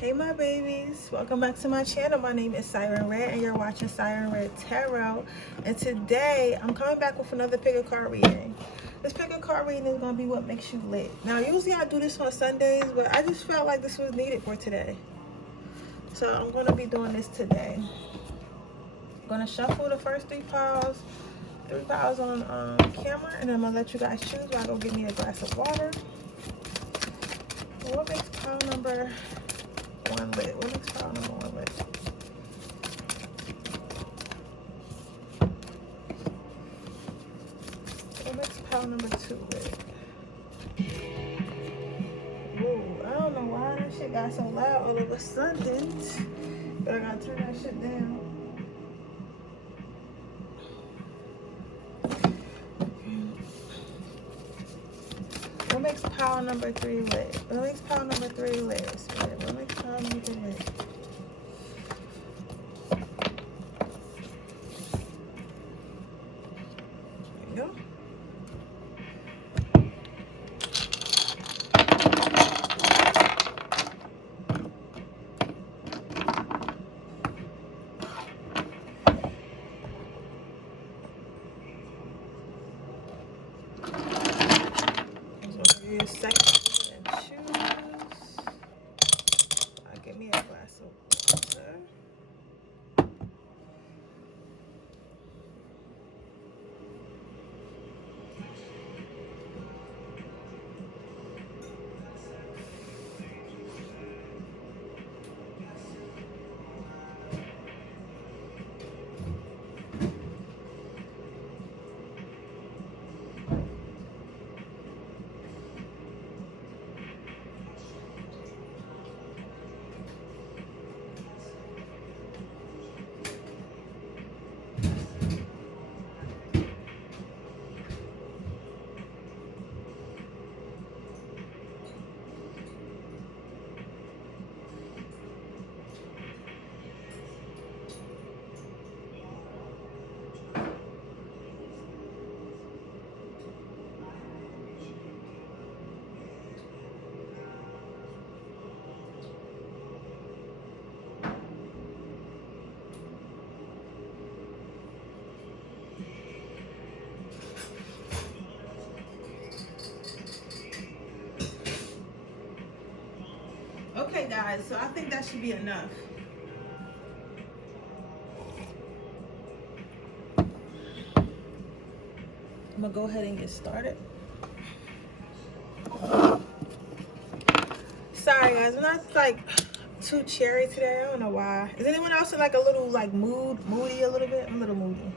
Hey my babies, welcome back to my channel. My name is Siren Redd and you're watching Siren Redd Tarot. And today I'm coming back with another pick a card reading. This pick a card reading is going to be what makes you lit. Now usually I do this on Sundays, but I just felt like this was needed for today. So I'm going to be doing this today. I'm going to shuffle the first three piles on camera, and I'm going to let you guys choose while I go get me a glass of water. What makes pile number one lit? What makes pile number one lit? What makes pile number two lit? Ooh, I don't know why that shit got so loud all of a sudden, but I gotta turn that shit down. What makes pile number three lit? What makes pile number three lit? Spirit? What makes pile number three lit? There you go. Give you a second and choose. Give me a glass of water. Okay guys, so I think that should be enough. I'm gonna go ahead and get started. Sorry guys, I'm not like too cheery today. I don't know why. Is anyone else in like a little like moody a little bit? I'm a little moody.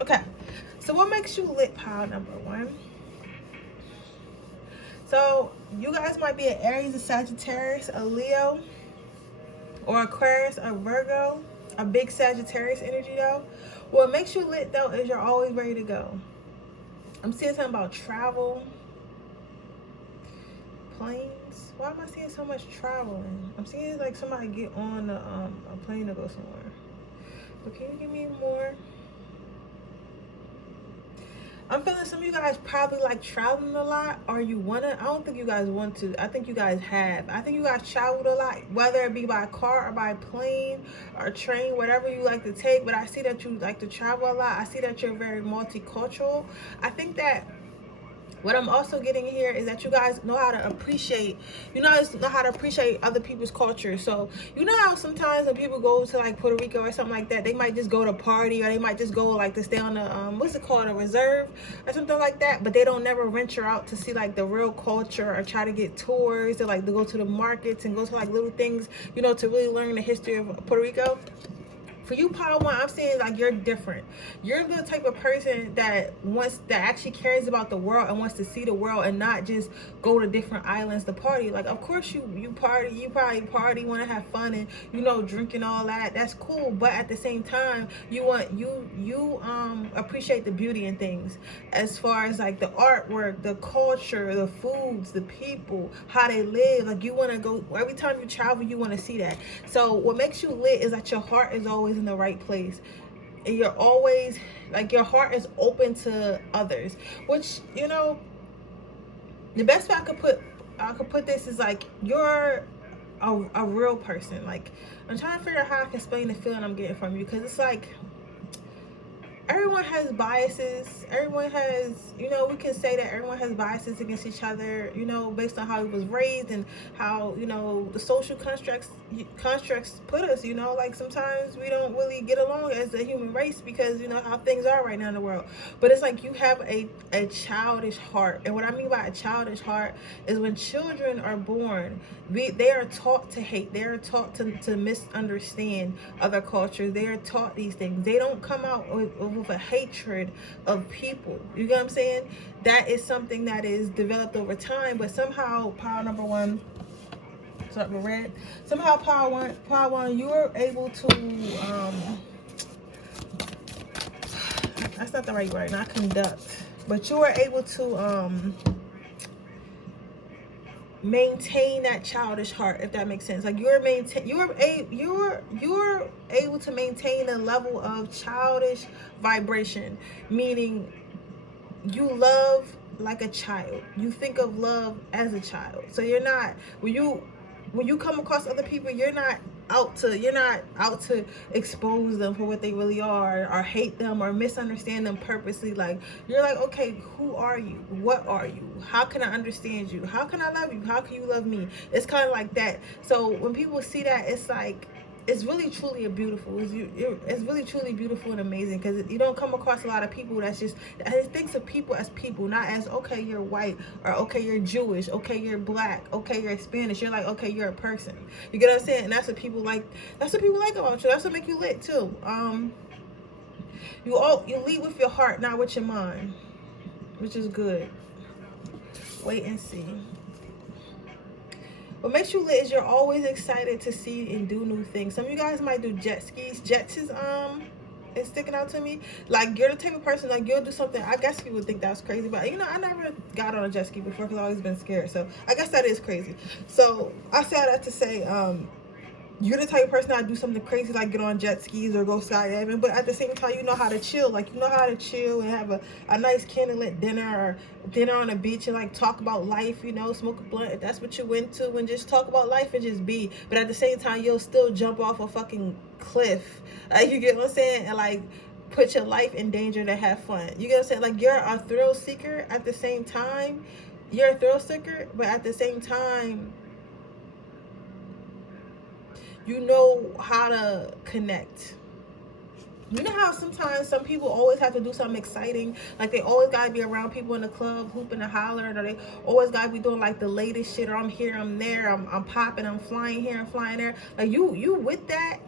Okay, so what makes you lit, pile number one? So you guys might be an Aries, a Sagittarius, a Leo, or Aquarius, or Virgo, a big Sagittarius energy though. What makes you lit though is you're always ready to go. I'm seeing something about travel, planes. Why am I seeing so much traveling? I'm seeing like somebody get on a plane to go somewhere. But can you give me more? I'm feeling some of you guys probably like traveling a lot, or you wanna. I don't think you guys want to. I think you guys have. I think you guys traveled a lot, whether it be by car or by plane or train, whatever you like to take. But I see that you like to travel a lot. I see that you're very multicultural. I think that what I'm also getting here is that you guys know how to appreciate, other people's culture. So you know how sometimes when people go to like Puerto Rico or something like that, they might just go to party, or they might just go like to stay on the what's it called, a reserve or something like that, but they don't never venture out to see like the real culture or try to get tours or like to go to the markets and go to like little things, you know, to really learn the history of Puerto Rico. For you, pile one, I'm saying like you're different. You're the type of person that actually cares about the world and wants to see the world and not just go to different islands to party. Like, of course you party, you probably party, want to have fun and, you know, drinking all that. That's cool. But at the same time, you appreciate the beauty in things, as far as like the artwork, the culture, the foods, the people, how they live. Like, you want to go every time you travel, you want to see that. So what makes you lit is that your heart is always in the right place, and you're always like, your heart is open to others, which, you know, the best way I could put this is like you're a real person. Like, I'm trying to figure out how I can explain the feeling I'm getting from you, because it's like everyone has biases. Everyone has, you know, we can say that everyone has biases against each other, you know, based on how he was raised and how, you know, the social constructs put us, you know, like sometimes we don't really get along as a human race because, you know, how things are right now in the world. But it's like you have a childish heart. And what I mean by a childish heart is when children are born, they are taught to hate. They are taught to misunderstand other cultures. They are taught these things. They don't come out with a hatred of people. You get what I'm saying? That is something that is developed over time, but somehow power number one, something red. Somehow power one, you're able to that's not the right word, not conduct, but you are able to maintain that childish heart, if that makes sense. Like you're able to maintain a level of childish vibration, meaning you love like a child. You think of love as a child. So you're not, when you come across other people, you're not out to expose them for what they really are, or hate them, or misunderstand them purposely. Like, you're like, okay, who are you? What are you? How can I understand you? How can I love you? How can you love me? It's kind of like that. So when people see that, it's like, it's really truly it's really truly beautiful and amazing, because you don't come across a lot of people that thinks of people as people, not as, okay, you're white, or okay, you're Jewish, okay, you're black, okay, you're Spanish. You're like, okay, you're a person. You get what I'm saying? And that's what people like. That's what people like about you. That's what make you lit too. You lead with your heart, not with your mind, which is good. Wait and see. What makes you lit is you're always excited to see and do new things. Some of you guys might do jet skis. Jets is sticking out to me. Like, you're the type of person, like, you'll do something. I guess you would think that was crazy, but you know, I never got on a jet ski before because I've always been scared. So I guess that is crazy. So I say that to say, you're the type of person that do something crazy, like get on jet skis or go skydiving, but at the same time, you know how to chill. Like, you know how to chill and have a nice candlelit dinner, or dinner on the beach, and like talk about life, you know, smoke a blunt if that's what you into, and just talk about life and just be. But at the same time, you'll still jump off a fucking cliff. You get what I'm saying? And like, put your life in danger to have fun. You get what I'm saying? Like, you're a thrill seeker at the same time. You're a thrill seeker, but at the same time, you know how to connect. You know how sometimes some people always have to do something exciting, like they always gotta be around people in the club hooping and hollering, or they always gotta be doing like the latest shit, or I'm here, I'm there, I'm popping, I'm flying here and flying there. Like, you with that,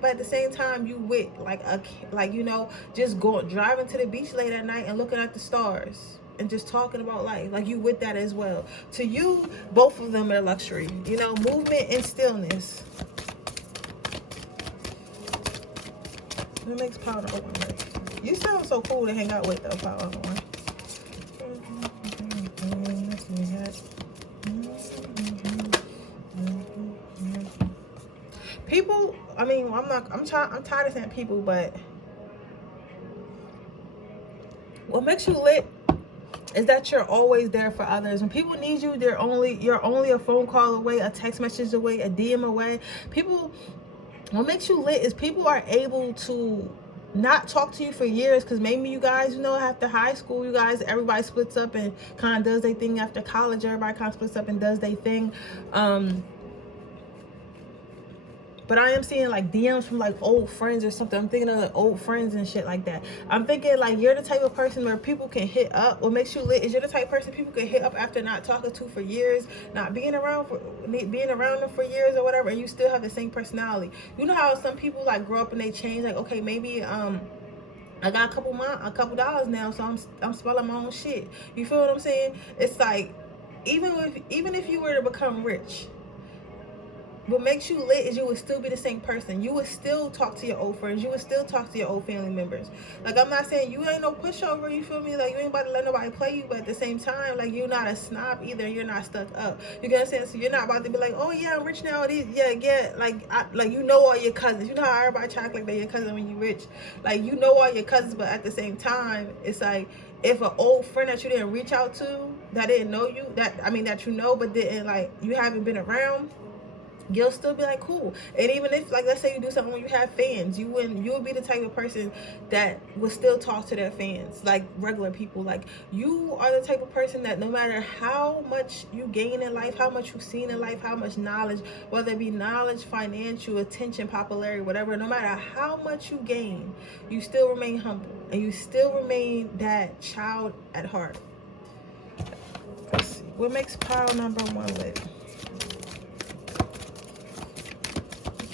but at the same time, you with like you know, just driving to the beach late at night and looking at the stars and just talking about life. Like, you with that as well. To you, both of them are luxury. You know, movement and stillness. It makes powder one. You sound so cool to hang out with, though, powder one. People, I mean, I'm tired of saying people, but what makes you lit is that you're always there for others. When people need you, you're only a phone call away, a text message away, a DM away. What makes you lit is people are able to not talk to you for years, because maybe you guys, you know, after high school, everybody splits up and kind of does their thing. After college, everybody kind of splits up and does their thing. But I am seeing like DMs from like old friends or something. I'm thinking of like old friends and shit like that. I'm thinking like you're the type of person where people can hit up. What makes you lit is you're the type of person people can hit up after not talking to for years, not being around them for years or whatever, and you still have the same personality. You know how some people like grow up and they change. Like, okay, maybe I got a couple dollars now, so I'm spelling my own shit. You feel what I'm saying? It's like, even if you were to become rich, what makes you lit is you would still be the same person. You would still talk to your old friends. You would still talk to your old family members. Like, I'm not saying you ain't no pushover, you feel me? Like, you ain't about to let nobody play you, but at the same time, like, you're not a snob either. You're not stuck up. You get what I'm saying? So you're not about to be like, oh yeah, I'm rich now. Yeah. Like you know all your cousins. You know how everybody try to act like they're your cousin when you rich. Like, you know all your cousins, but at the same time, it's like, if an old friend that you didn't reach out to that didn't know you, that you know but didn't, like, you haven't been around, you'll still be like, cool. And even if, like, let's say you do something when you have fans, you'll be the type of person that will still talk to their fans like regular people. Like, you are the type of person that no matter how much you gain in life, how much you've seen in life, how much knowledge, whether it be knowledge, financial, attention, popularity, whatever, no matter how much you gain, you still remain humble and you still remain that child at heart. Let's see. What makes pile number 1 lit?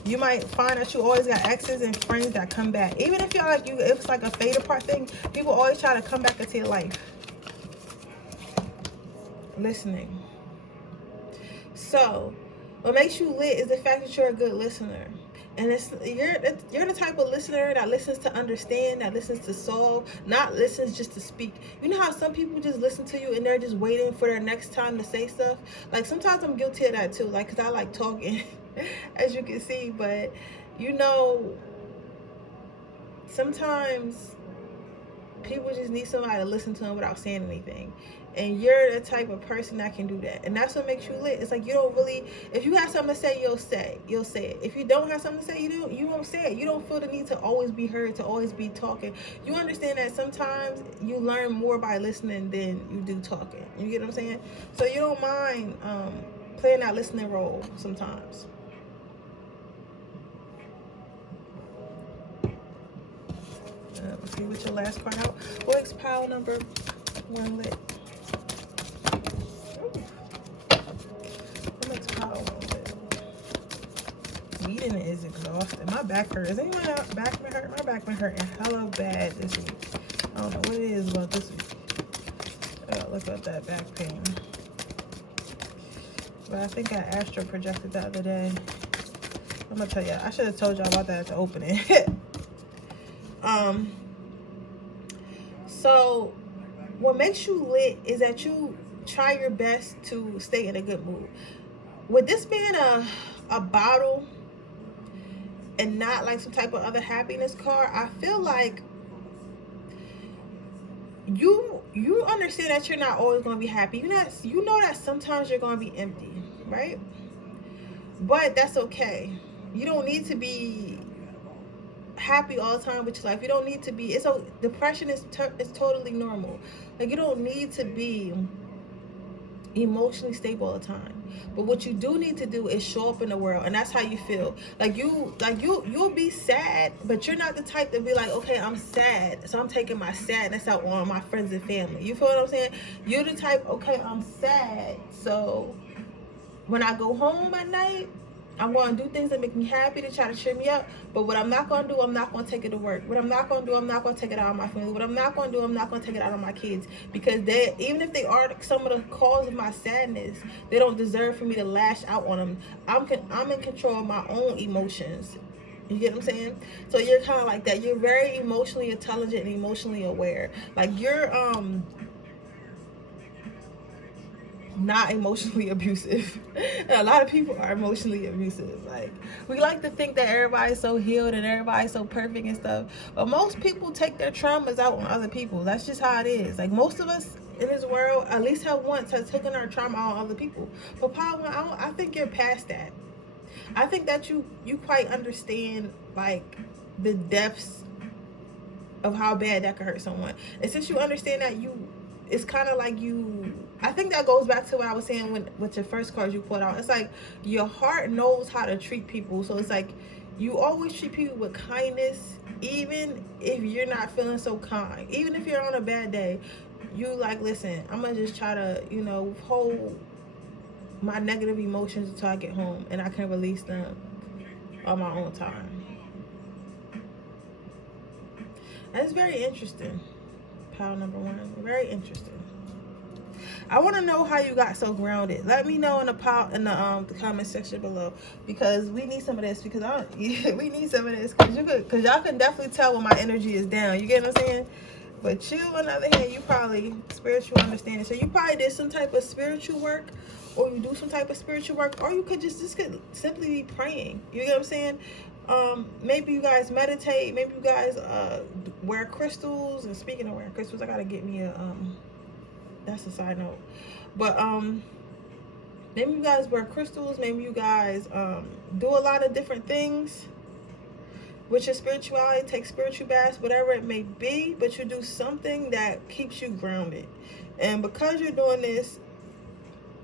You might find that you always got exes and friends that come back. Even if you're like, if it's like a fade apart thing, people always try to come back into your life. Listening. So, what makes you lit is the fact that you're a good listener. And you're the type of listener that listens to understand, that listens to solve, not listens just to speak. You know how some people just listen to you and they're just waiting for their next time to say stuff? Like, sometimes I'm guilty of that too. Like, because I like talking, as you can see. But, you know, sometimes people just need somebody to listen to them without saying anything. And you're the type of person that can do that. And that's what makes you lit. It's like, you don't really, if you have something to say, you'll say it. If you don't have something to say, you won't say it. You don't feel the need to always be heard, to always be talking. You understand that sometimes you learn more by listening than you do talking. You get what I'm saying? So you don't mind playing that listening role sometimes. Let's see what your last card out. What's pile number 1 lit? Eating is exhausting. My back hurts. Is anyone else back been hurt? My back been hurting hella bad this week. I don't know what it is about this week. Look at that back pain. But I think I astral projected the other day. I'm gonna tell you, I should have told y'all about that at the opening. So what makes you lit is that you try your best to stay in a good mood. With this being a bottle and not like some type of other happiness card, I feel like you understand that you're not always going to be happy. You know that sometimes you're going to be empty, right? But that's okay. You don't need to be happy all the time with your life. You don't need to be. Depression is totally normal. Like, you don't need to be emotionally stable all the time. But what you do need to do is show up in the world, and that's how you feel. You'll be sad, but you're not the type to be like, okay, I'm sad, so I'm taking my sadness out on my friends and family. You feel what I'm saying? You're the type, okay, I'm sad, so when I go home at night, I'm going to do things that make me happy to try to cheer me up. But what I'm not going to do, I'm not going to take it to work. What I'm not going to do, I'm not going to take it out on my family. What I'm not going to do, I'm not going to take it out on my kids. Because even if they are some of the cause of my sadness, they don't deserve for me to lash out on them. I'm in control of my own emotions. You get what I'm saying? So you're kind of like that. You're very emotionally intelligent and emotionally aware. Like, you're not emotionally abusive. And a lot of people are emotionally abusive. Like, we like to think that everybody's so healed and everybody's so perfect and stuff, but most people take their traumas out on other people. That's just how it is. Like, most of us in this world at least has taken our trauma out on other people. But Paul, I think you're past that. I think that you quite understand, like, the depths of how bad that could hurt someone. And since you understand that, it's kind of like I think that goes back to what I was saying with your first cards you pulled out. It's like your heart knows how to treat people. So it's like you always treat people with kindness, even if you're not feeling so kind. Even if you're on a bad day, you like, listen, I'm going to just try to, hold my negative emotions until I get home and I can release them on my own time. That's very interesting. Pile number 1, very interesting. I want to know how you got so grounded. Let me know in the comment section below, because we need some of this. Because we need some of this, because y'all can definitely tell when my energy is down. You get what I'm saying? But you, on the other hand, you probably spiritual understanding. So you probably did some type of spiritual work, or you do some type of spiritual work, or you could just could simply be praying. You get what I'm saying? Maybe you guys meditate. Maybe you guys wear crystals. And speaking of wearing crystals, I gotta get me a that's a side note. But maybe you guys wear crystals, maybe you guys do a lot of different things with your spirituality, take spiritual baths, whatever it may be, but you do something that keeps you grounded. And because you're doing this,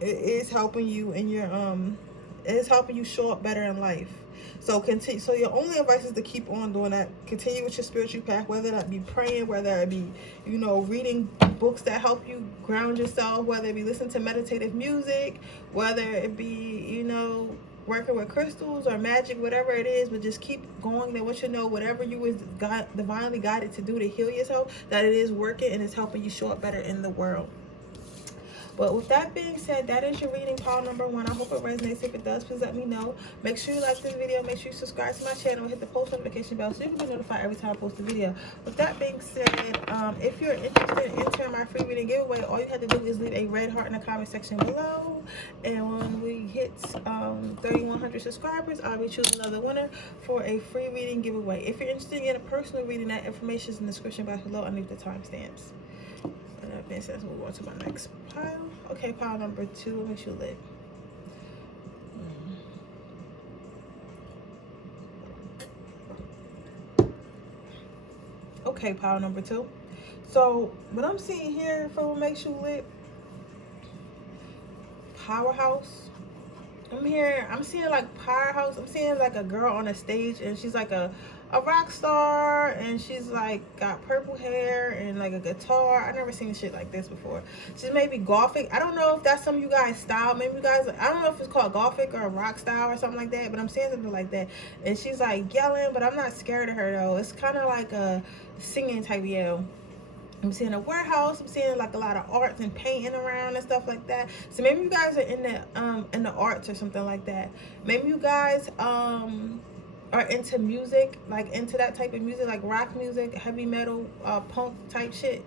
it is helping you in your it is helping you show up better in life. So continue. So your only advice is to keep on doing that. Continue with your spiritual path, whether that be praying, whether it be, you know, reading books that help you ground yourself, whether it be listening to meditative music, whether it be, you know, working with crystals or magic, whatever it is. But just keep going. Then what you know, whatever you was divinely guided to do to heal yourself, that it is working and it's helping you show up better in the world. But with that being said, that is your reading pile number 1. I hope it resonates. If it does, please let me know. Make sure you like this video. Make sure you subscribe to my channel and hit the post notification bell so you can be notified every time I post a video. With that being said, if you're interested in entering my free reading giveaway, all you have to do is leave a red heart in the comment section below. And when we hit 3,100 subscribers, I'll be choosing another winner for a free reading giveaway. If you're interested in getting a personal reading, that information is in the description box below underneath the timestamps. That says we'll go to my next pile. Okay, pile number 2. What makes you lit? Okay, pile number 2. So what I'm seeing here for what makes you lit, powerhouse. I'm seeing like powerhouse. I'm seeing like a girl on a stage and she's like a rock star, and she's like got purple hair and like a guitar. I never seen shit like this before. She's maybe gothic. I don't know if that's some of you guys style. Maybe you guys, I don't know if it's called gothic or rock style or something like that, but I'm seeing something like that. And she's like yelling, but I'm not scared of her though. It's kind of like a singing type yell. I'm seeing a warehouse. I'm seeing like a lot of arts and painting around and stuff like that. So maybe you guys are in the arts or something like that. Maybe you guys are into music, like into that type of music, like rock music, heavy metal, punk type shit.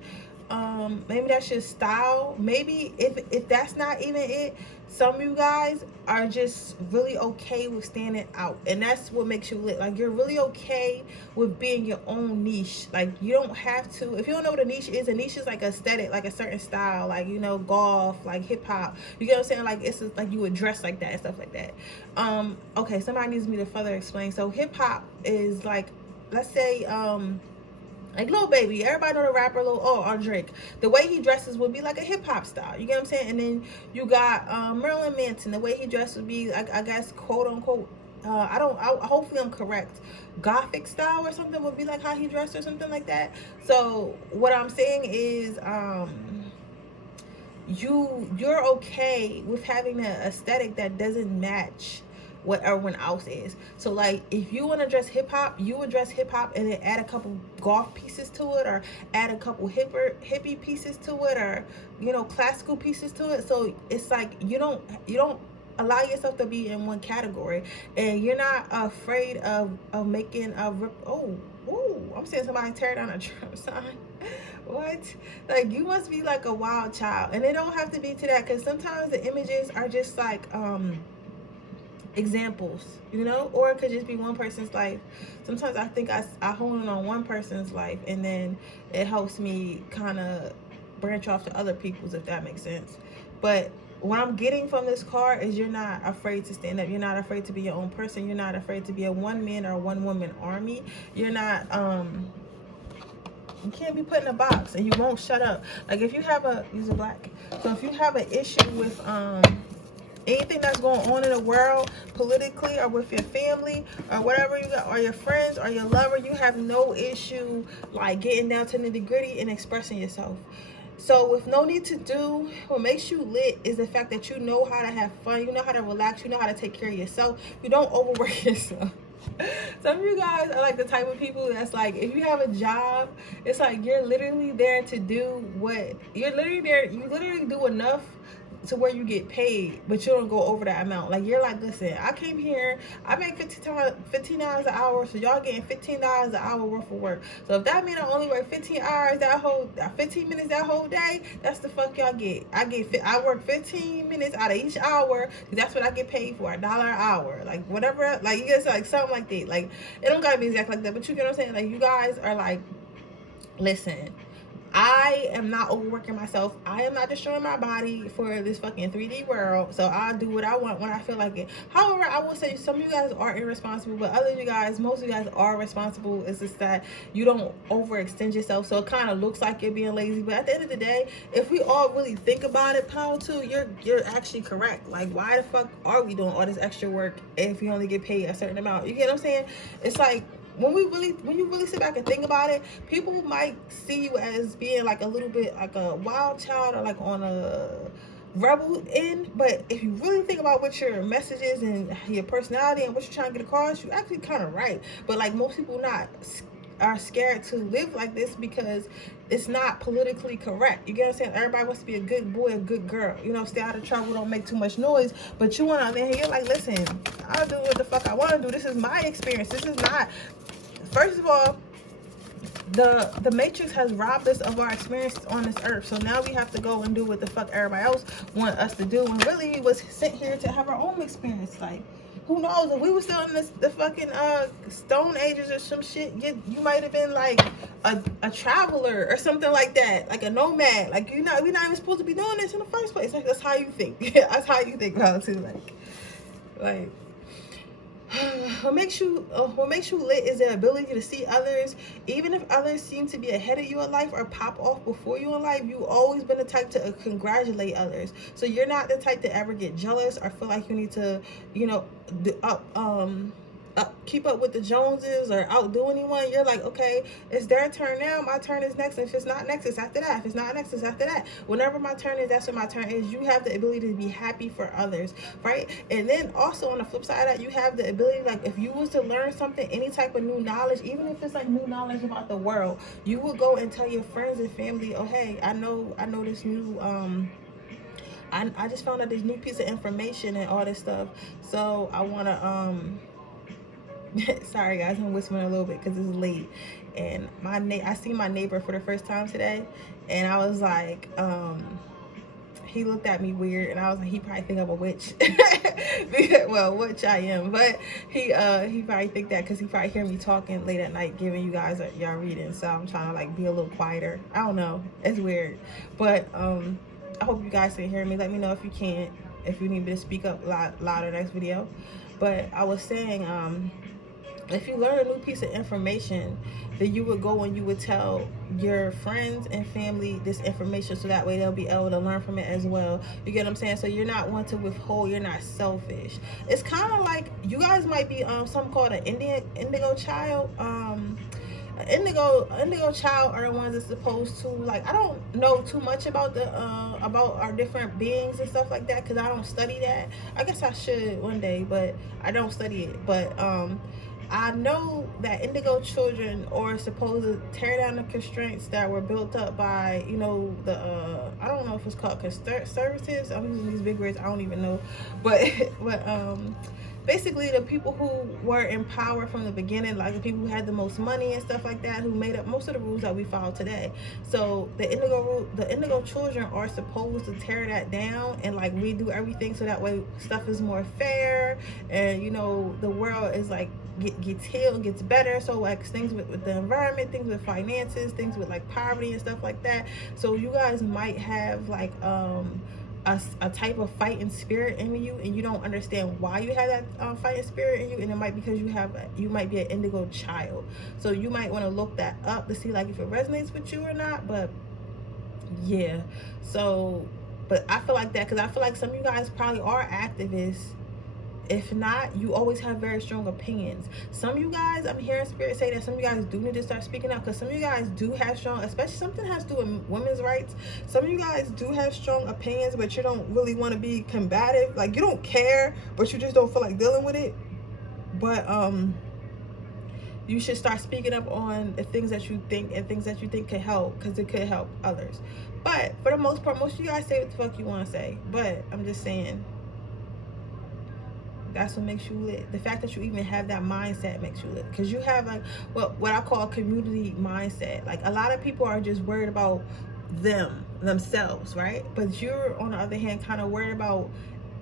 Maybe that's your style. Maybe if that's not even it, some of you guys are just really okay with standing out, and that's what makes you lit. Like, you're really okay with being your own niche. Like, you don't have to, if you don't know what a niche is like aesthetic, like a certain style, like, you know, golf, like hip-hop, you get what I'm saying? Like, it's like you would dress like that and stuff like that. Okay, somebody needs me to further explain. So hip-hop is like, let's say like Lil Baby, everybody know the rapper or Drake. The way he dresses would be like a hip hop style. You get what I'm saying? And then you got Marilyn Manson. The way he dresses would be, like, I guess, quote unquote. Hopefully I'm correct. Gothic style or something would be like how he dressed or something like that. So what I'm saying is, you're okay with having an aesthetic that doesn't match what everyone else is. So like, if you want to dress hip-hop, you would dress hip-hop and then add a couple golf pieces to it, or add a couple hippie pieces to it, or, you know, classical pieces to it. So it's like you don't allow yourself to be in one category, and you're not afraid of making a I'm seeing somebody tear down a Trump sign. What? Like, you must be like a wild child. And it don't have to be to that, because sometimes the images are just like examples, you know, or it could just be one person's life. Sometimes I think I hone in on one person's life, and then it helps me kind of branch off to other people's, if that makes sense. But what I'm getting from this card is you're not afraid to stand up. You're not afraid to be your own person. You're not afraid to be a one-man or one-woman army. You're not you can't be put in a box, and you won't shut up. Like, if you have these are black, so if you have an issue with anything that's going on in the world, politically, or with your family, or whatever you got, or your friends, or your lover, you have no issue like getting down to the nitty-gritty and expressing yourself. So with no need to do, what makes you lit is the fact that you know how to have fun, you know how to relax, you know how to take care of yourself, you don't overwork yourself. Some of you guys are like the type of people that's like, if you have a job, it's like you're literally there to do what you're literally there, you literally do enough to where you get paid, but you don't go over that amount. Like, you're like, listen, I came here, I make $15 an hour, so y'all getting $15 an hour worth of work. So if that means I only work 15 hours 15 minutes that whole day, that's the fuck y'all get. I work 15 minutes out of each hour, because that's what I get paid for, $1 an hour. Like, whatever, like, you guys, like, something like that. Like, it don't gotta be exact like that, but you get what I'm saying? Like, you guys are like, listen, I am not overworking myself. I am not destroying my body for this fucking 3D world. So I'll do what I want when I feel like it. However, I will say some of you guys are irresponsible, but other you guys, most of you guys are responsible. It's just that you don't overextend yourself. So it kind of looks like you're being lazy. But at the end of the day, if we all really think about it, power too, you're actually correct. Like, why the fuck are we doing all this extra work if you only get paid a certain amount? You get what I'm saying? It's like, when you really sit back and think about it, people might see you as being like a little bit like a wild child or like on a rebel end, but if you really think about what your message is and your personality and what you're trying to get across, you're actually kind of right. But like, most people are scared to live like this because it's not politically correct. You get what I'm saying? Everybody wants to be a good boy, a good girl, you know, stay out of trouble, don't make too much noise. But you want to, man, you're like, listen, I'll do what the fuck I want to do. This is my experience. This is not, first of all, the Matrix has robbed us of our experience on this earth. So now we have to go and do what the fuck everybody else want us to do. And really, we was sent here to have our own experience. Like, who knows, if we were still in the fucking stone ages or some shit, you might have been like a traveler or something like that, like a nomad. Like, we're not even supposed to be doing this in the first place. Like, that's how you think. That's how you think about it too. Like what makes you lit is the ability to see others, even if others seem to be ahead of you in life or pop off before you in life. You've always been the type to congratulate others, so you're not the type to ever get jealous or feel like you need to, you know, keep up with the Joneses or outdo anyone. You're like, okay, it's their turn now, my turn is next. If it's not next, it's after that. If it's not next, it's after that. Whenever my turn is, that's when my turn is. You have the ability to be happy for others, right? And then also on the flip side of that, you have the ability, like, if you was to learn something, any type of new knowledge, even if it's like new knowledge about the world, you would go and tell your friends and family, oh hey, I know this new I just found out this new piece of information and all this stuff, so I want to sorry guys, I'm whispering a little bit because it's late, and I see my neighbor for the first time today, and I was like, he looked at me weird, and I was like, he probably think I'm a witch. Well, which I am, but he probably think that because he probably hear me talking late at night giving you guys y'all reading, so I'm trying to like be a little quieter. I don't know, it's weird, but I hope you guys can hear me. Let me know if you can't, if you need me to speak up louder next video. But I was saying, if you learn a new piece of information, then you would go and you would tell your friends and family this information, so that way they'll be able to learn from it as well. You get what I'm saying? So you're not one to withhold, you're not selfish. It's kind of like you guys might be something called an indigo child. Indigo child are the ones that's supposed to, like, I don't know too much about about our different beings and stuff like that, because I don't study that. I guess I should one day, but I don't study it. But I know that indigo children are supposed to tear down the constraints that were built up by, you know, the I don't know if it's called conservatives. I'm using these big words, I don't even know, but basically the people who were in power from the beginning, like the people who had the most money and stuff like that, who made up most of the rules that we follow today. So the indigo children are supposed to tear that down and like redo everything, so that way stuff is more fair, and you know, the world is like gets healed, gets better. So like things with the environment, things with finances, things with like poverty and stuff like that. So you guys might have like a type of fighting spirit in you, and you don't understand why you have that fighting spirit in you, and it might be because you might be an indigo child. So you might want to look that up to see like if it resonates with you or not. But yeah, so but I feel like that because I feel like some of you guys probably are activists. If not, you always have very strong opinions. Some of you guys, I'm hearing spirit say that some of you guys do need to start speaking up, because some of you guys do have strong, especially something has to do with women's rights. Some of you guys do have strong opinions, but you don't really want to be combative. Like, you don't care, but you just don't feel like dealing with it. But you should start speaking up on the things that you think and things that you think could help, because it could help others. But for the most part, most of you guys say what the fuck you want to say. But I'm just saying, that's what makes you lit. The fact that you even have that mindset makes you lit, because you have like what I call a community mindset. Like, a lot of people are just worried about themselves, right? But you're on the other hand kind of worried about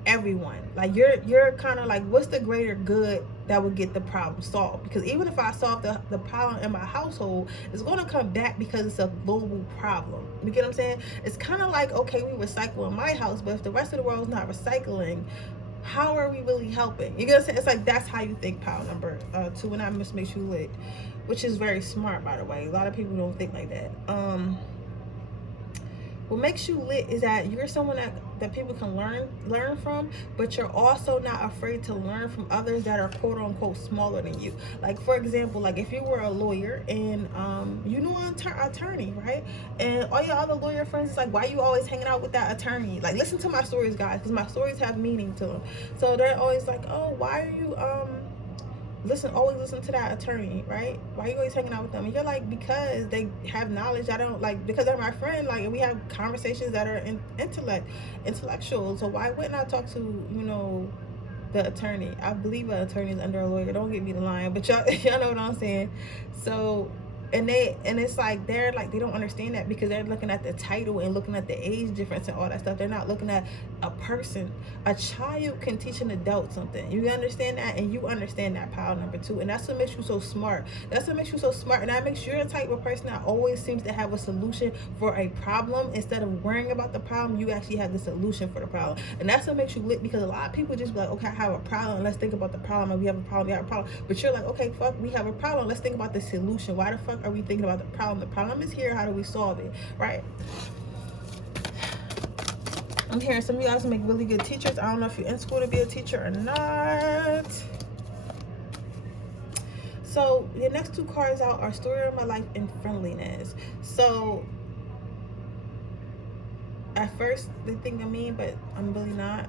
everyone. Like you're kind of like, what's the greater good that would get the problem solved? Because even if I solve the problem in my household, it's going to come back because it's a global problem. You get what I'm saying? It's kind of like, okay, we recycle in my house, but if the rest of the world is not recycling, how are we really helping? You get what I'm saying? It's like, that's how you think. Pile number 2, and I must make you lit, which is very smart, by the way. A lot of people don't think like that. What makes you lit is that you're someone that people can learn from, but you're also not afraid to learn from others that are quote unquote smaller than you. Like, for example, like if you were a lawyer and you knew an attorney, right? And all your other lawyer friends is like, why you always hanging out with that attorney? Like, listen to my stories, guys, because my stories have meaning to them. So they're always like, oh, why are you always listen to that attorney, right? Why are you always hanging out with them? And you're like, because they have knowledge I don't, like, because they're my friend, like, and we have conversations that are intellectual. So why wouldn't I talk to, you know, the attorney? I believe an attorney is under a lawyer, don't get me the line, but y'all know what I'm saying. So and it's like they're like, they don't understand that because they're looking at the title and looking at the age difference and all that stuff. They're not looking at a person. A child can teach an adult something. You understand that? And you understand that, pile number 2. And that's what makes you so smart. That's what makes you so smart. And that makes you a type of person that always seems to have a solution for a problem. Instead of worrying about the problem, you actually have the solution for the problem. And that's what makes you lit, because a lot of people just be like, okay, I have a problem, let's think about the problem. And we have a problem. But you're like, okay, fuck, we have a problem, let's think about the solution. Why the fuck are we thinking about the problem? The problem is here. How do we solve it? Right? I'm hearing some of you guys make really good teachers. I don't know if you're in school to be a teacher or not. So the next 2 cards out are story of my life and friendliness. So at first they think I'm mean, but I'm really not.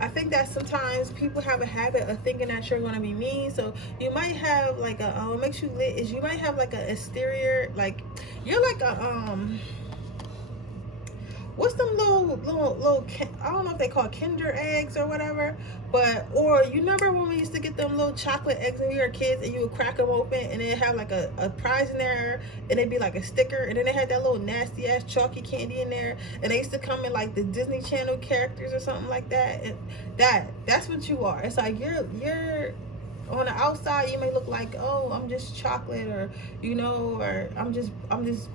I think that sometimes people have a habit of thinking that you're going to be mean. So you might have like a, what makes you lit is you might have like a exterior, like you're like a, what's them little I don't know if they call Kinder eggs or whatever, but, or you remember when we used to get them little chocolate eggs when we were kids and you would crack them open and it have like a prize in there and it'd be like a sticker, and then they had that little nasty ass chalky candy in there, and they used to come in like the Disney Channel characters or something like that. And that's what you are. It's like you're on the outside you may look like, oh, I'm just chocolate, or you know, or I'm just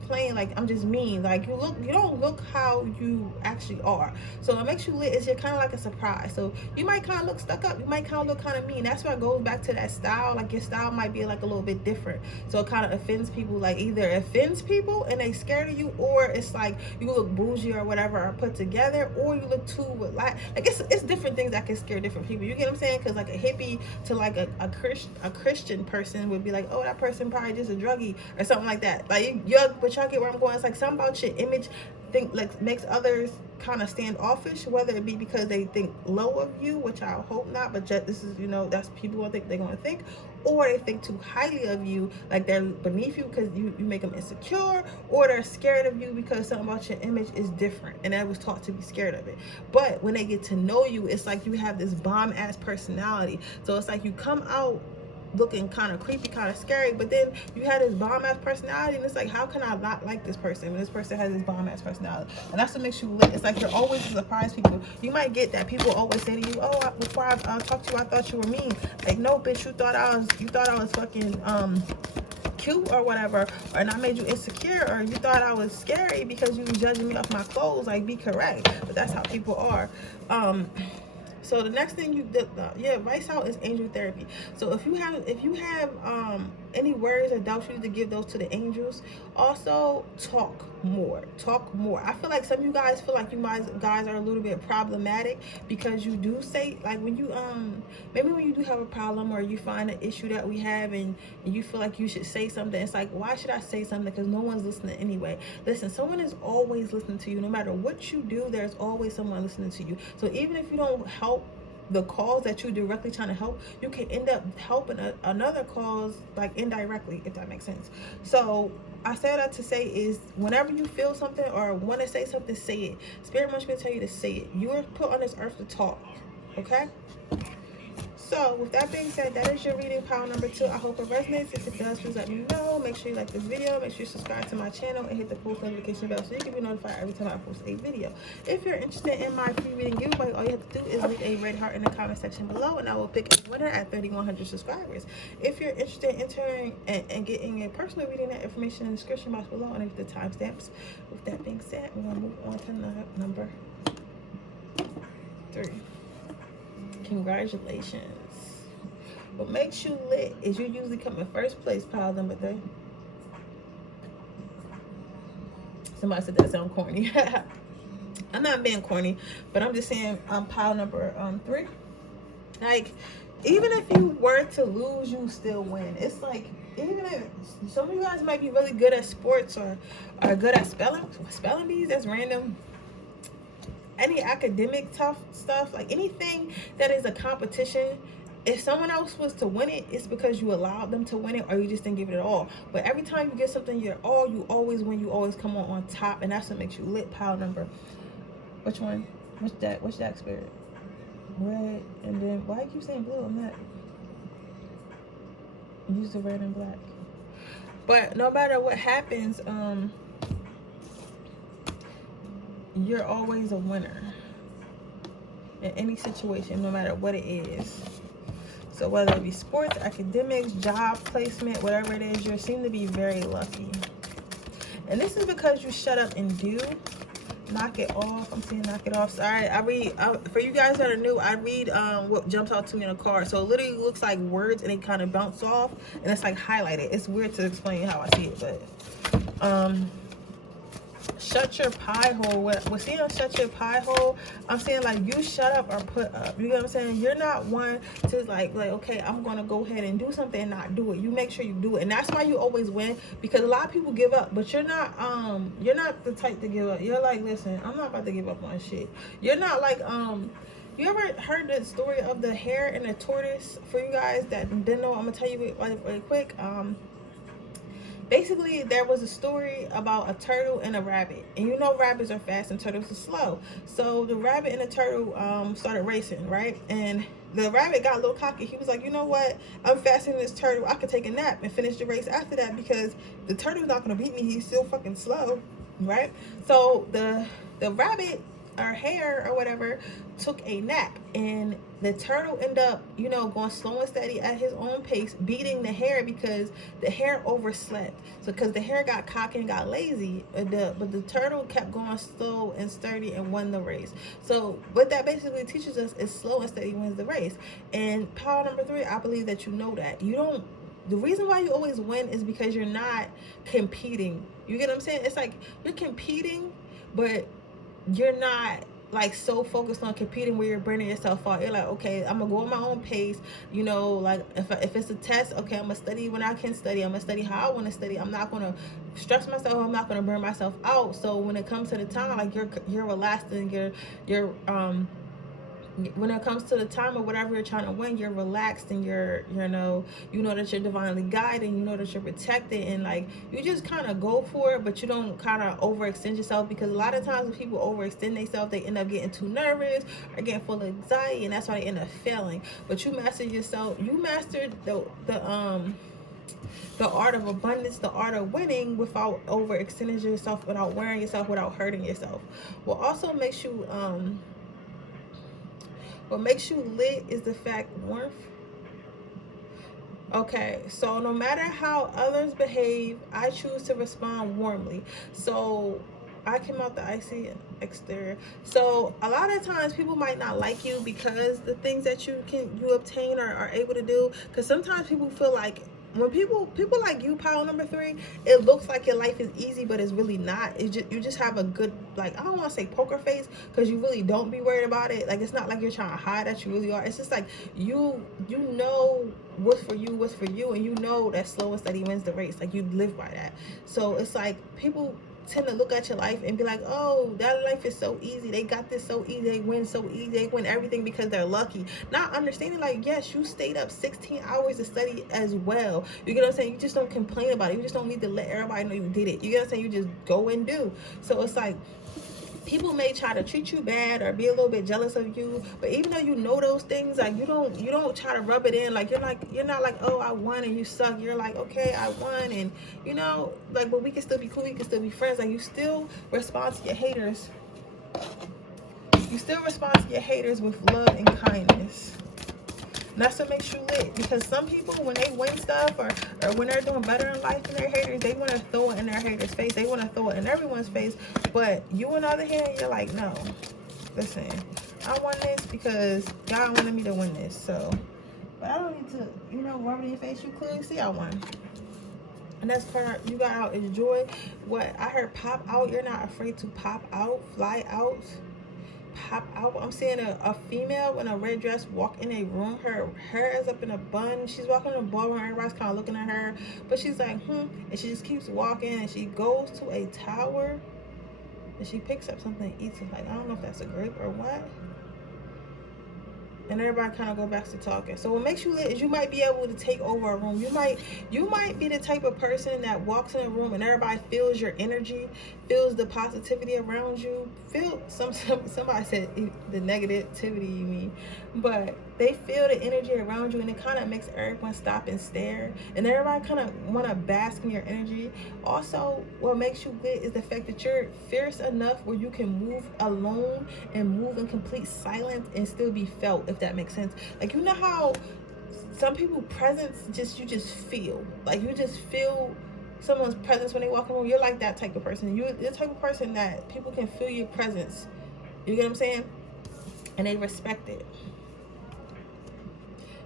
plain, like I'm just mean. Like you don't look how you actually are. So what makes you lit is you're kind of like a surprise. So you might kind of look stuck up, you might kind of look kind of mean. That's why it goes back to that style. Like your style might be like a little bit different, so it kind of offends people. Like either offends people and they scared of you, or it's like you look bougie or whatever, or put together, or you look too like it's different things that can scare different people. You get what I'm saying? Because like a hippie to like a Christian person would be like, oh, that person probably just a druggie or something like that. Like but y'all get where I'm going. It's like something about your image think like makes others kind of standoffish, whether it be because they think low of you, which I hope not, but just, this is, you know, that's people think they're going to think, or they think too highly of you, like they're beneath you because you make them insecure, or they're scared of you because something about your image is different and that was taught to be scared of it. But when they get to know you, it's like you have this bomb ass personality. So it's like you come out looking kind of creepy, kind of scary, but then you had this bomb ass personality, and it's like, how can I not like this person when this person has this bomb ass personality? And that's what makes you lit. It's like you're always surprise people. You might get that people always say to you, oh, before I talked to you, I thought you were mean. Like, no, bitch, you thought I was fucking cute or whatever, and I made you insecure, or you thought I was scary because you were judging me off my clothes. Like, be correct. But that's how people are. So the next thing you did, advice out is angel therapy. So if you have any worries or doubts, you need to give those to the angels. Also, talk more. I feel like some of you guys feel like you guys are a little bit problematic because you do say, like, when you maybe when you do have a problem or you find an issue that we have and you feel like you should say something, it's like, why should I say something? Because no one's listening anyway. Listen, someone is always listening to you. No matter what you do, there's always someone listening to you. So even if you don't help the cause that you're directly trying to help, you can end up helping another cause, like indirectly, if that makes sense. So I say that to say is, whenever you feel something or want to say something, say it. Spirit wants me to tell you to say it. You were put on this earth to talk, okay? So with that being said, that is your reading pile number 2. I hope it resonates. If it does, please let me know. Make sure you like this video. Make sure you subscribe to my channel and hit the post notification bell so you can be notified every time I post a video. If you're interested in my free reading giveaway, all you have to do is leave a red heart in the comment section below, and I will pick a winner at 3,100 subscribers. If you're interested in entering and getting a personal reading, that information in the description box below and the timestamps. With that being said, we're gonna move on to number 3. Congratulations. What makes you lit is you usually come in first place, pile number 3. Somebody said that sound corny. I'm not being corny, but I'm just saying pile number 3. Like, even if you were to lose, you still win. It's like, even if some of you guys might be really good at sports or are good at spelling bees, that's random. Any academic tough stuff, like anything that is a competition, if someone else was to win it, it's because you allowed them to win it, or you just didn't give it all. But every time you get something your all, you always win. You always come on top, and that's what makes you lit. Pile number, which one? What's that spirit? Red, and then why you keep saying blue? I'm not. Use the red and black. But no matter what happens, you're always a winner in any situation, no matter what it is. So whether it be sports, academics, job placement, whatever it is, you seem to be very lucky. And this is because you shut up and do. Knock it off. I'm saying knock it off. Sorry, I read, for you guys that are new, I read what jumps out to me in a card. So it literally looks like words and it kind of bounce off and it's like highlighted. It's weird to explain how I see it, but shut your pie hole. With seeing shut your pie hole, I'm saying like you shut up or put up. You know what I'm saying? You're not one to like okay, I'm gonna go ahead and do something and not do it. You make sure you do it, and that's why you always win. Because a lot of people give up, but you're not the type to give up. You're like, listen, I'm not about to give up on shit. You're not like you ever heard the story of the hare and the tortoise? For you guys that didn't know, I'm gonna tell you it really quick. Basically, there was a story about a turtle and a rabbit. And you know rabbits are fast and turtles are slow. So the rabbit and the turtle started racing, right? And the rabbit got a little cocky. He was like, you know what? I'm faster than this turtle. I could take a nap and finish the race after that because the turtle's not going to beat me. He's still fucking slow, right? So the rabbit or hare or whatever took a nap, and the turtle ended up, you know, going slow and steady at his own pace, beating the hare because the hare overslept. So because the hare got cocky and got lazy, but the turtle kept going slow and sturdy and won the race. So what that basically teaches us is slow and steady wins the race. And power number 3, I believe that you know that. You don't, the reason why you always win is because you're not competing. You get what I'm saying? It's like you're competing, but you're not like so focused on competing where you're burning yourself out. You're like, okay, I'm gonna go at my own pace, you know, like if it's a test, okay, I'm gonna study when I can study, I'm gonna study how I want to study. I'm not gonna stress myself, I'm not gonna burn myself out. So when it comes to the time, like you're relaxed and you're when it comes to the time of whatever you're trying to win, you're relaxed and you're, you know that you're divinely guided, you know that you're protected, and like you just kind of go for it, but you don't kind of overextend yourself, because a lot of times when people overextend themselves, they end up getting too nervous or getting full of anxiety, and that's why they end up failing. But you mastered yourself, you mastered the art of abundance, the art of winning without overextending yourself, without wearing yourself, without hurting yourself. What also makes you what makes you lit is the fact warmth. Okay, so no matter how others behave, I choose to respond warmly. So I came out the icy exterior. So a lot of times people might not like you because the things that you obtain or are able to do. Because sometimes people feel like when people like you, pile number 3, it looks like your life is easy, but it's really not. It's just, you just have a good, like, I don't want to say poker face, because you really don't be worried about it. Like, it's not like you're trying to hide that you really are. It's just like you know what's for you, and you know that slow and steady wins the race. Like, you live by that. So it's like people tend to look at your life and be like, oh, that life is so easy, they got this so easy, they win so easy, they win everything because they're lucky. Not understanding, like, yes, you stayed up 16 hours to study as well. You get what I'm saying? You just don't complain about it. You just don't need to let everybody know you did it. You get what I'm saying? You just go and do. So it's like people may try to treat you bad or be a little bit jealous of you, but even though you know those things, like you don't try to rub it in. Like you're not like, oh, I won and you suck. You're like, okay, I won, and like, but we can still be cool, we can still be friends. Like, you still respond to your haters. You still respond to your haters with love and kindness. And that's what makes you lit. Because some people, when they win stuff or when they're doing better in life than their haters, they want to throw it in their haters' face. They want to throw it in everyone's face. But you, on the other hand, you're like, no. Listen, I won this because God wanted me to win this. So, but I don't need to, rub it in your face. You clearly see I won. And that's part you got out is joy. What I heard, pop out. You're not afraid to pop out, fly out. Pop out. I'm seeing a female in a red dress walk in a room. Her hair is up in a bun. She's walking in a ballroom. Everybody's kind of looking at her, but she's like, and she just keeps walking. And she goes to a tower, and she picks up something and eats it. Like, I don't know if that's a grape or what. And everybody kind of go back to talking. So what makes you lit is you might be able to take over a room. You might be the type of person that walks in a room and everybody feels your energy, feels the positivity around you. Somebody said the negativity, you mean, but they feel the energy around you, and it kind of makes everyone stop and stare, and everybody kind of want to bask in your energy. Also, what makes you lit is the fact that you're fierce enough where you can move alone and move in complete silence and still be felt, if that makes sense. Like, you know how some people presence you just feel, like you just feel someone's presence when they walk in the room. You're like that type of person. You're the type of person that people can feel your presence. You get what I'm saying? And they respect it.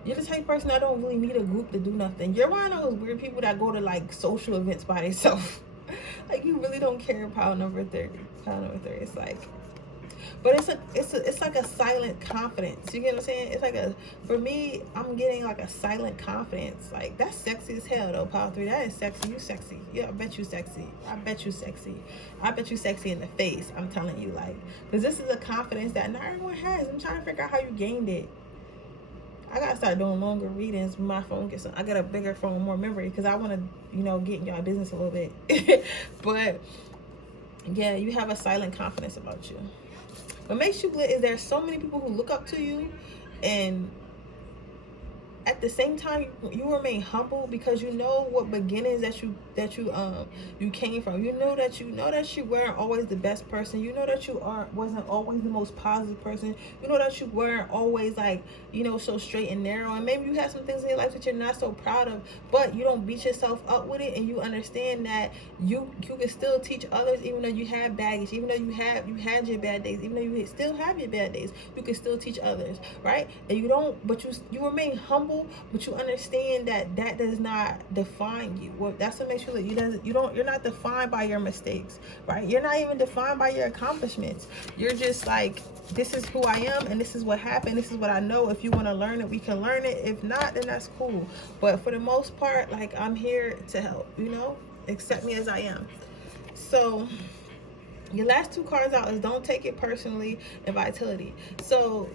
You're the type of person that don't really need a group to do nothing. You're one of those weird people that go to like social events by themselves. Like, you really don't care about number 30. It's like, but it's like a silent confidence. You get what I'm saying? It's like for me, I'm getting like a silent confidence. Like, that's sexy as hell though, Power 3. That is sexy. You sexy. Yeah, I bet you sexy. I bet you sexy. I bet you sexy in the face. I'm telling you, like, because this is a confidence that not everyone has. I'm trying to figure out how you gained it. I gotta start doing longer readings. My phone I got a bigger phone, more memory, because I want to, get in y'all business a little bit. But yeah, you have a silent confidence about you. What makes you lit is there's so many people who look up to you, and at the same time you remain humble, because you know what beginnings that you came from. You know that you weren't always the best person. You know that you wasn't always the most positive person. You know that you weren't always like, so straight and narrow, and maybe you have some things in your life that you're not so proud of, but you don't beat yourself up with it, and you understand that you can still teach others, even though you have baggage, even though you had your bad days, even though you still have your bad days, you can still teach others, right? And you remain humble, but you understand that does not define you. Well, that's what makes you lit. You're not defined by your mistakes, right? You're not even defined by your accomplishments. You're just like, this is who I am, and this is what happened. This is what I know. If you want to learn it, we can learn it. If not, then that's cool. But for the most part, like, I'm here to help, accept me as I am. So your last two cards out is Don't Take It Personally and Vitality. So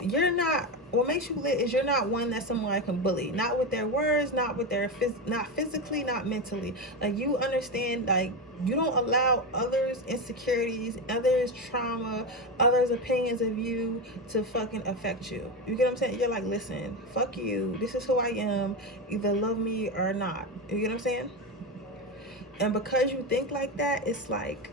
what makes you lit is you're not one that someone can bully. Not with their words, not with their not physically, not mentally. Like, you understand, like, you don't allow others' insecurities, others' trauma, others' opinions of you to fucking affect you. You get what I'm saying? You're like, listen, fuck you. This is who I am. Either love me or not. You get what I'm saying? And because you think like that, it's like,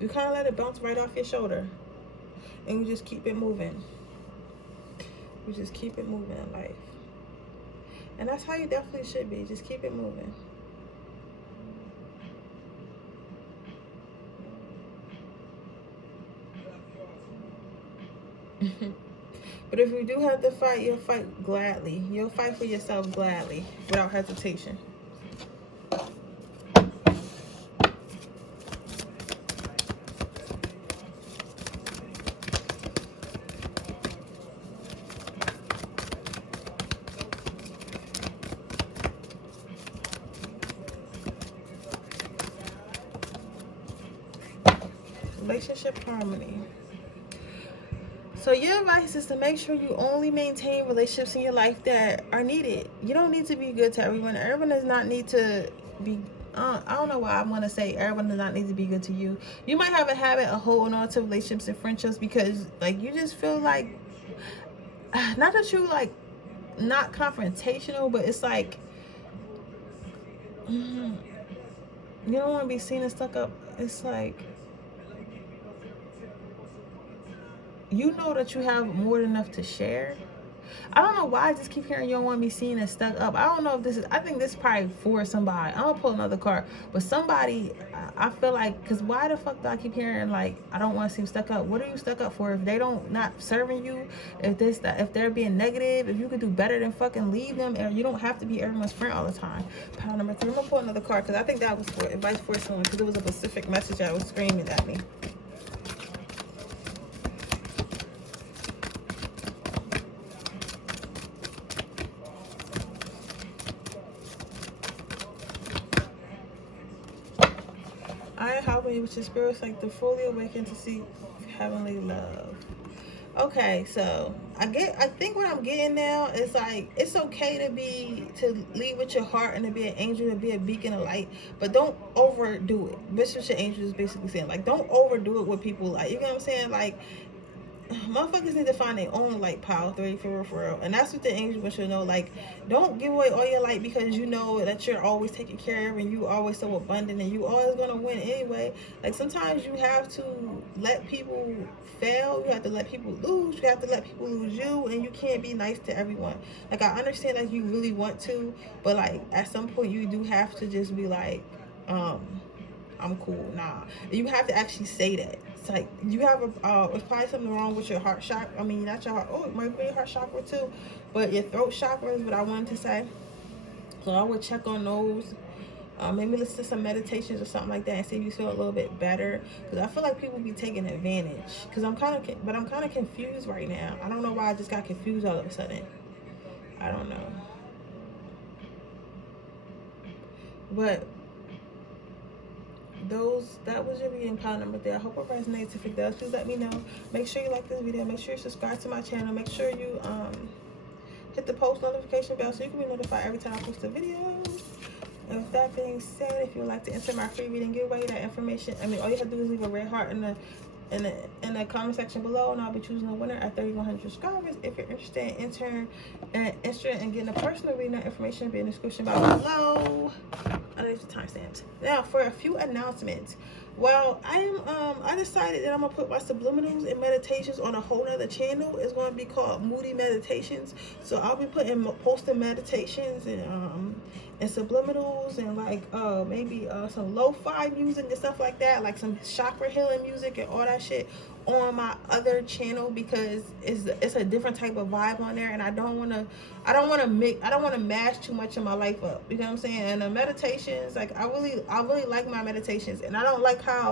you kind of let it bounce right off your shoulder, and you just keep it moving. You just keep it moving in life, and that's how you definitely should be. Just keep it moving. But if you do have to fight, you'll fight gladly. You'll fight for yourself gladly, without hesitation. Relationship harmony. So your advice is to make sure you only maintain relationships in your life that are needed. You don't need to be good to everyone. Everyone does not need to be. I don't know why I'm gonna say everyone does not need to be good to you. You might have a habit of holding on to relationships and friendships because like you just feel like, not that you like not confrontational, but it's like you don't want to be seen as stuck up. It's like you know that you have more than enough to share. I don't know why I just keep hearing you don't want to be seen as stuck up. I don't know if this is, I think this is probably for somebody. I'm going to pull another card. But somebody, I feel like, because why the fuck do I keep hearing, like, I don't want to seem stuck up? What are you stuck up for? If they don't, not serving you, if they're being negative, if you could do better than fucking leave them, and you don't have to be everyone's friend all the time. Pile number 3. I'm going to pull another card because I think that was for advice for someone because it was a specific message that was screaming at me. I am helping you with your spirits like the fully awakened to see heavenly love. Okay, so I think what I'm getting now is like it's okay to lead with your heart and to be an angel, to be a beacon of light, but don't overdo it. This is what your angel is basically saying. Like don't overdo it with people. Like you know what I'm saying? Like motherfuckers need to find their own light power, for real. And that's what the angel wants you to know. Like, don't give away all your light because you know that you're always taken care of and you always so abundant and you always gonna win anyway. Like sometimes you have to let people fail, you have to let people lose, you have to let people lose you, and you can't be nice to everyone. Like I understand that you really want to, but like at some point you do have to just be like, I'm cool. Nah, you have to actually say that. It's like you have it's probably something wrong with your heart chakra. I mean, not your heart. Oh, it might be your heart chakra too, but your throat chakra is what I wanted to say. So I would check on those. Maybe listen to some meditations or something like that and see if you feel a little bit better. Because I feel like people be taking advantage. Because I'm kind of confused right now. I don't know why I just got confused all of a sudden. I don't know. But that was your reading pile number 3. I hope it resonates. If it does, please let me know. Make sure you like this video. Make sure you subscribe to my channel. Make sure you hit the post notification bell so you can be notified every time I post a video. And with that being said, if you would like to enter my free reading giveaway, that information, I mean, all you have to do is leave a red heart in the comment section below, and I'll be choosing a winner at 3,100 subscribers. If you're interested in getting a personal reading, that information will be in the description box below. Underneath the timestamps. Now for a few announcements. Well, I decided that I'm gonna put my subliminals and meditations on a whole nother channel. It's gonna be called Moody Meditations. So I'll be posting meditations and subliminals and like maybe some lo-fi music and stuff like that, like some chakra healing music and all that shit on my other channel because it's a different type of vibe on there, and I don't want to mash too much of my life up. You know what I'm saying? And the meditations, like I really like my meditations, and I don't like how